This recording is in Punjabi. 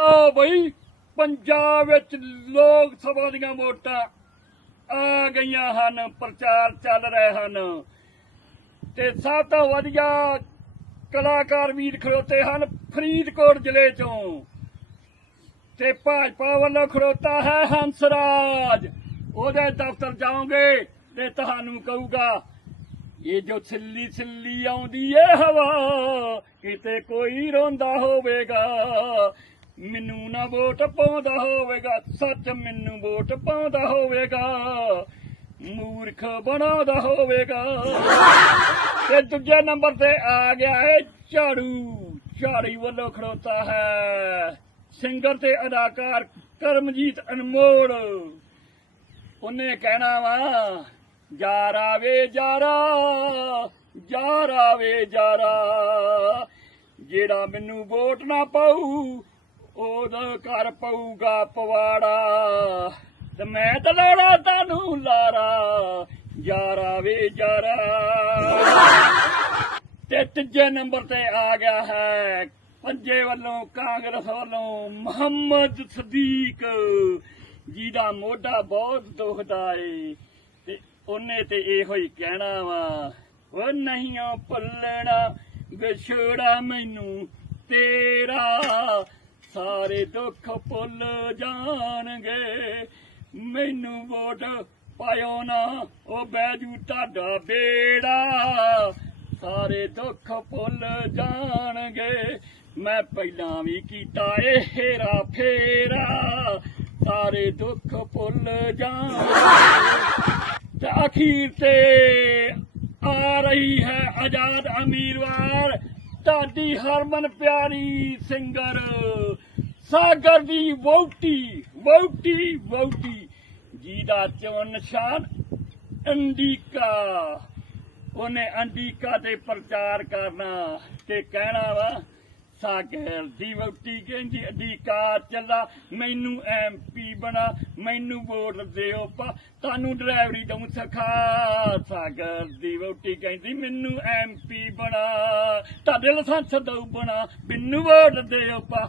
ਆ ਬਈ, ਪੰਜਾਬ ਵਿੱਚ ਲੋਕ ਸਭਾ ਦੀਆਂ ਵੋਟਾਂ ਆ ਗਈਆਂ ਹਨ, ਪ੍ਰਚਾਰ ਚੱਲ ਰਹੇ ਹਨ। ਤੇ ਸਭ ਤੋਂ ਵਧੀਆ ਕਲਾਕਾਰ ਵੀਰ ਖੜੋਤੇ ਹਨ ਫਰੀਦਕੋਟ ਜ਼ਿਲ੍ਹੇ ਚੋਂ। ਤੇ ਭਾਜਪਾ ਵੱਲੋਂ ਖੜੋਤਾ ਹੈ ਹੰਸਰਾਜ। ਉਹਦੇ ਦਫ਼ਤਰ ਜਾਓਗੇ ਤੇ ਤੁਹਾਨੂੰ ਕਹੂਗਾ, ਇਹ ਜੋ ਛਿੱਲੀ ਛਿੱਲੀ ਆਉਂਦੀ ਏ ਹਵਾ, ਕਿਤੇ ਕੋਈ ਰੋਂਦਾ ਹੋਵੇਗਾ। ਮੈਨੂੰ ਨਾ ਵੋਟ ਪਾਉਂਦਾ ਹੋਵੇਗਾ, ਸੱਚ ਮੈਨੂੰ ਵੋਟ ਪਾਉਂਦਾ ਹੋਵੇਗਾ, ਮੂਰਖ ਬਣਾਉਂਦਾ ਹੋਵੇਗਾ। ਤੇ ਦੂਜੇ ਨੰਬਰ ਤੇ ਆ ਗਿਆ ਹੈ ਝਾੜੂ, ਝਾੜੀ ਵੱਲੋਂ ਖੜੋਤਾ ਹੈ। ਸਿੰਗਰ ਤੇ ਅਦਾਕਾਰ ਕਰਮਜੀਤ ਅਨਮੋਲ। ਉਹਨੇ ਕਹਿਣਾ ਵਾ ਜਾਰਾ ਵੇ ਜਾਰਾ ਜਾਰਾ ਵੇ ਜਾਰਾ ਜਿਹੜਾ ਮੈਨੂੰ ਵੋਟ ਨਾ ਪਾਉ ਉਹਦਾ ਘਰ ਪਊਗਾ ਪਵਾੜਾ। ਤੇ ਮੈਂ ਤਾਂ ਲਾੜਾ ਤੁਹਾਨੂੰ ਲਾਰਾ, ਯਾਰਾ ਵੇ ਜਾਰਾ ਤੇ ਤੀਜੇ ਨੰਬਰ ਤੇ ਆ ਗਿਆ ਹੈ ਪੰਜੇ ਵੱਲੋਂ ਕਾਂਗਰਸ ਵੱਲੋਂ ਮੁਹੰਮਦ ਸਦੀਕ। ਜੀ ਦਾ ਮੋਢਾ ਬਹੁਤ ਦੁਖਦਾ ਏ ਤੇ ਉਹਨੇ ਤੇ ਇਹੋ ਹੀ ਕਹਿਣਾ ਵਾ ਉਹ ਨਹੀਂ ਭੁੱਲਣਾ, ਵਿਛੜਾ ਮੈਨੂੰ ਤੇਰਾ। ਸਾਰੇ ਦੁੱਖ ਭੁੱਲ ਜਾਣਗੇ। ਮੈਨੂੰ ਵੋਟ ਪਾਇਓ ਨਾ, ਉਹ ਬੈਜੂ ਤੁਹਾਡਾ ਬੇੜਾ। ਸਾਰੇ ਦੁੱਖ ਭੁੱਲ ਜਾਣਗੇ। ਮੈਂ ਪਹਿਲਾਂ ਵੀ ਕੀਤਾ ਇਹ ਹੇਰਾ ਫੇਰਾ ਸਾਰੇ ਦੁੱਖ ਭੁੱਲ ਜਾਣਗੇ। ਤੇ ਅਖੀਰ ਤੇ ਆ ਰਹੀ ਹੈ ਆਜ਼ਾਦ ਅਮੀਰਵਾਰ। ਤੁਹਾਡੀ ਹਰਮਨ ਪਿਆਰੀ ਸਿੰਗਰ ਸਾਗਰ ਦੀ ਵੋਟੀ ਵੋਟੀ ਵੋਟੀ ਜਿਹਦਾ ਚੋਣ ਨਿਸ਼ਾਨ ਅੰਡੀਕਾ ਉਹਨੇ ਅੰਡੀਕਾ ਤੇ ਪ੍ਰਚਾਰ ਕਰਨਾ ਤੇ ਕਹਿਣਾ ਵਾ, ਸਾਗਰ ਦੀ ਵੋਟੀ ਕਹਿੰਦੀ ਅੰਡੀਕਾ ਚੱਲਾ, ਮੈਨੂੰ ਐਮਪੀ ਬਣਾ, ਮੈਨੂੰ ਵੋਟ ਦਿਓ ਪਾ, ਤੁਹਾਨੂੰ ਡਰਾਈਵਰੀ ਦਊਂ ਸਖਾ। ਸਾਗਰ ਦੀ ਵੋਟੀ ਕਹਿੰਦੀ, ਮੈਨੂੰ ਐਮਪੀ ਬਣਾ, ਤੁਹਾਡੇ ਲਾਇਸੈਂਸ ਦਊ ਬਣਾ, ਮੈਨੂੰ ਵੋਟ ਦਿਓ ਪਾ।